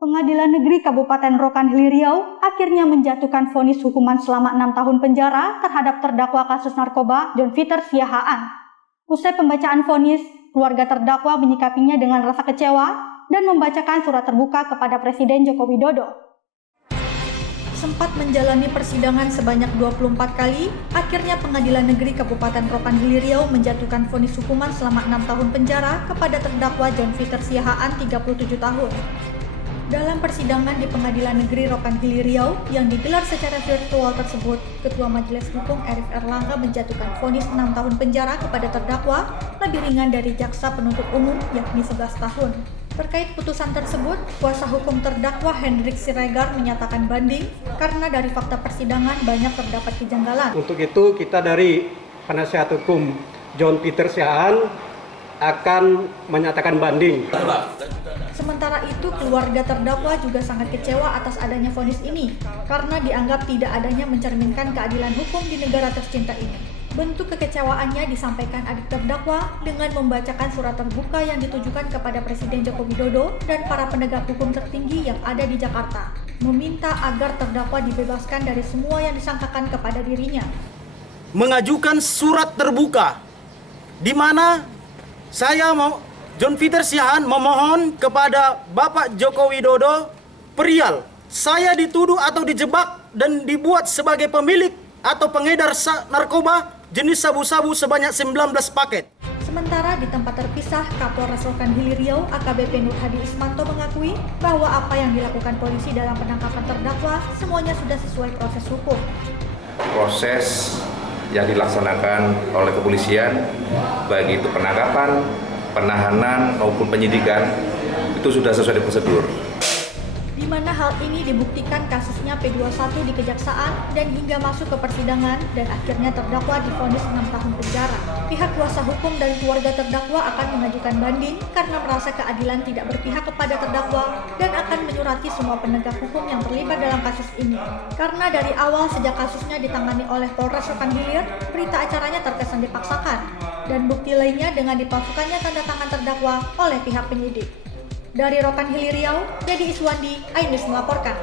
Pengadilan Negeri Kabupaten Rokan Hilir Riau akhirnya menjatuhkan vonis hukuman selama 6 tahun penjara terhadap terdakwa kasus narkoba John Peter Siahaan. Usai pembacaan vonis, keluarga terdakwa menyikapinya dengan rasa kecewa dan membacakan surat terbuka kepada Presiden Joko Widodo. Sempat menjalani persidangan sebanyak 24 kali, akhirnya Pengadilan Negeri Kabupaten Rokan Hilir Riau menjatuhkan vonis hukuman selama 6 tahun penjara kepada terdakwa John Peter Siahaan 37 tahun. Dalam persidangan di Pengadilan Negeri Rokan Hilir Riau yang digelar secara virtual tersebut, Ketua Majelis Hukum Arif Erlangga menjatuhkan vonis 6 tahun penjara kepada terdakwa lebih ringan dari jaksa penuntut umum yakni 11 tahun. Terkait putusan tersebut, kuasa hukum terdakwa Hendrik Siregar menyatakan banding karena dari fakta persidangan banyak terdapat kejanggalan. Untuk itu kita dari penasihat hukum John Peter Siahaan akan menyatakan banding. Sementara itu, keluarga terdakwa juga sangat kecewa atas adanya vonis ini karena dianggap tidak adanya mencerminkan keadilan hukum di negara tercinta ini. Bentuk kekecewaannya disampaikan adik terdakwa dengan membacakan surat terbuka yang ditujukan kepada Presiden Joko Widodo dan para penegak hukum tertinggi yang ada di Jakarta, meminta agar terdakwa dibebaskan dari semua yang disangkakan kepada dirinya. Mengajukan surat terbuka di mana John Peter Siahaan memohon kepada Bapak Joko Widodo perihal saya dituduh atau dijebak dan dibuat sebagai pemilik atau pengedar narkoba jenis sabu-sabu sebanyak 19 paket. Sementara di tempat terpisah, Kapolres Rokan Hilir Riau AKBP Nur Hadi Ismanto mengakui bahwa apa yang dilakukan polisi dalam penangkapan terdakwa semuanya sudah sesuai proses hukum. Proses yang dilaksanakan oleh kepolisian, baik itu penangkapan, penahanan maupun penyidikan, itu sudah sesuai prosedur. Di mana hal ini dibuktikan kasusnya P21 di Kejaksaan dan hingga masuk ke persidangan dan akhirnya terdakwa divonis 6 tahun penjara. Pihak kuasa hukum dan keluarga terdakwa akan mengajukan banding karena merasa keadilan tidak berpihak kepada terdakwa dan akan menyurati semua penegak hukum yang terlibat dalam kasus ini. Karena dari awal sejak kasusnya ditangani oleh Polres Rokan Hilir, berita acaranya terkesan dipaksakan dan bukti lainnya dengan dipalsukannya tanda tangan terdakwa oleh pihak penyidik. Dari Rokan Hilir Riau, Dedi Iswandi, iNews melaporkan.